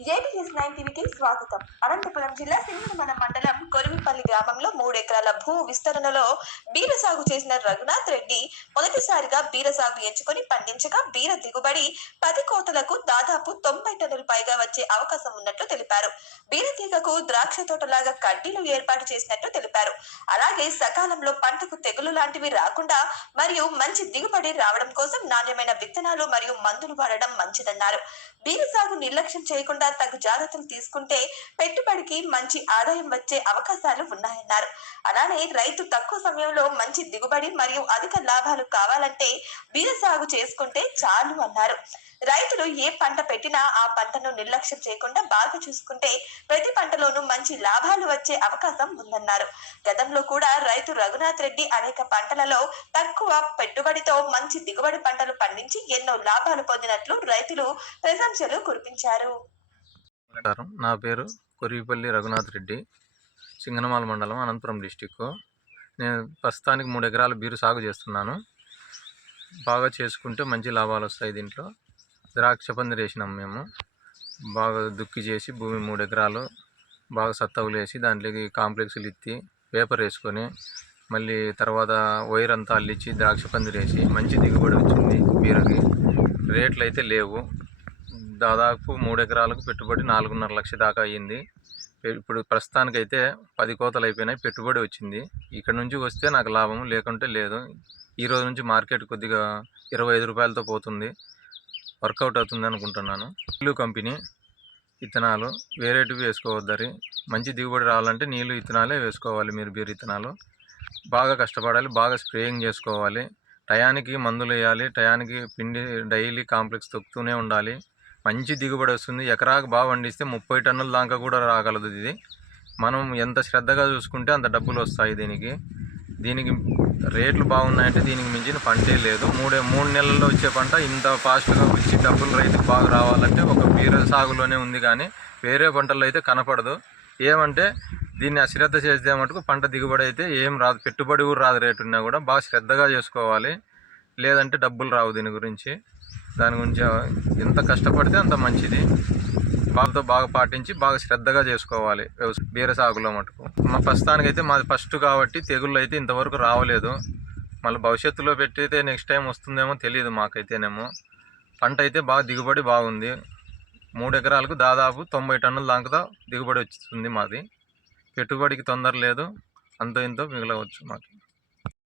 APS nine టీవీకి స్వాగతం. అనంతపురం జిల్లా సింగనమల మండలం కొరివిపల్లి గ్రామంలో మూడు ఎకరాల భూ విస్తరణలో బీర సాగు చేసిన రఘునాథ్ రెడ్డి మొదటిసారిగా బీర సాగు ఎంచుకొని పండించగా బీర దిగుబడి పది కోతలకు దాదాపు తొంభై టన్నులు పైగా వచ్చే అవకాశం ఉన్నట్లు తెలిపారు. బీర తీగకు ద్రాక్ష తోటలాగా కడ్డీలు ఏర్పాటు చేసినట్లు తెలిపారు. అలాగే సకాలంలో పంటకు తెగులు లాంటివి రాకుండా మరియు మంచి దిగుబడి రావడం కోసం నాణ్యమైన విత్తనాలు మరియు మందులు వాడడం మంచిదన్నారు. బీర సాగు నిర్లక్ష్యం చేయకుండా తగు జాగ్రత్తలు తీసుకుంటే పెట్టుబడికి మంచి ఆదాయం వచ్చే అవకాశాలు ఉన్నాయన్నారు. అలానే రైతు తక్కువ సమయంలో మంచి దిగుబడి మరియు అధిక లాభాలు కావాలంటే బీర సాగు చేసుకుంటే చాలు అన్నారు. రైతులు ఏ పంట పెట్టినా ఆ పంటను నిర్లక్ష్యం చేయకుండా బాగా చూసుకుంటే ప్రతి పంటలోనూ మంచి లాభాలు వచ్చే అవకాశం ఉందన్నారు. గతంలో కూడా రైతు రఘునాథ్ రెడ్డి అనేక పంటలలో తక్కువ పెట్టుబడితో మంచి దిగుబడి పంటలు పండించి ఎన్నో లాభాలు పొందినట్లు రైతులు ప్రశంసలు కురిపించారు. నమస్కారం నా పేరు కొరివిపల్లి రఘునాథ్ రెడ్డి సింగనమాల మండలం అనంతపురం డిస్టిక్ నేను ప్రస్తుతానికి మూడు ఎకరాల బీరు సాగు చేస్తున్నాను. బాగా చేసుకుంటే మంచి లాభాలు వస్తాయి దీంట్లో. ద్రాక్ష పందిరి వేసినాం మేము. బాగా దుక్కి చేసి భూమి మూడు ఎకరాలు బాగా సత్తవులు వేసి దాంట్లోకి కాంప్లెక్స్లు ఎత్తి పేపర్ వేసుకొని మళ్ళీ తర్వాత వైర్ అంతా అల్లించి ద్రాక్ష పందిరేసి వేసి మంచి దిగుబడి వచ్చింది బీరకి. రేట్లు అయితే లేవు. దాదాపు మూడు ఎకరాలకు పెట్టుబడి నాలుగున్నర లక్ష దాకా అయ్యింది. ఇప్పుడు ప్రస్తుతానికైతే పది కోతలు అయిపోయినాయి పెట్టుబడి వచ్చింది. ఇక్కడ నుంచి వస్తే నాకు లాభం లేకుంటే లేదు. ఈ రోజు నుంచి మార్కెట్ కొద్దిగా ఇరవై ఐదు రూపాయలతో పోతుంది. వర్కౌట్ అవుతుంది అనుకుంటున్నాను. నీళ్ళు కంపెనీ విత్తనాలు వేరేటివి వేసుకోవద్దరి మంచి దిగుబడి రావాలంటే నీళ్ళు విత్తనాలే వేసుకోవాలి మీరు బీర్ ఇత్తనాలు బాగా కష్టపడాలి బాగా స్ప్రేయింగ్ చేసుకోవాలి. టయానికి మందులు వేయాలి టయానికి పిండి డైలీ కాంప్లెక్స్ తొక్కుతూనే ఉండాలి. మంచి దిగుబడి వస్తుంది. ఎకరాకు బాగా పండిస్తే ముప్పై టన్నుల దాకా కూడా రాగలదు ఇది. మనం ఎంత శ్రద్ధగా చూసుకుంటే అంత డబ్బులు వస్తాయి దీనికి. దీనికి రేట్లు బాగున్నాయంటే దీనికి మించిన పంటే లేదు. మూడే మూడు నెలల్లో వచ్చే పంట ఇంత ఫాస్ట్గా వచ్చి డబ్బులు రైతుకు బాగా రావాలంటే ఒక బీర సాగులోనే ఉంది కానీ వేరే పంటల్లో అయితే కనపడదు. ఏమంటే దీన్ని అశ్రద్ధ చేస్తే మటుకు పంట దిగుబడి అయితే ఏం రాదు. పెట్టుబడి కూడా రాదు రేటు ఉన్నా కూడా బాగా శ్రద్ధగా చేసుకోవాలి. లేదంటే డబ్బులు రావు దీని గురించి. దాని గురించి ఎంత కష్టపడితే అంత మంచిది. వాళ్ళతో బాగా పాటించి బాగా శ్రద్ధగా చేసుకోవాలి. బీర సాగులో మటుకు. మా ప్రస్తుతానికైతే మాది ఫస్ట్ కాబట్టి తెగుళ్ళు అయితే ఇంతవరకు రావలేదు. మళ్ళీ భవిష్యత్తులో పెట్టితే నెక్స్ట్ టైం వస్తుందేమో తెలియదు మాకైతేనేమో. పంట అయితే బాగా దిగుబడి బాగుంది. మూడు ఎకరాలకు దాదాపు తొంభై టన్నుల దాకా దిగుబడి వస్తుంది మాది. పెట్టుబడికి తొందర లేదు. అంతో ఇంతో మిగలవచ్చు మాకు.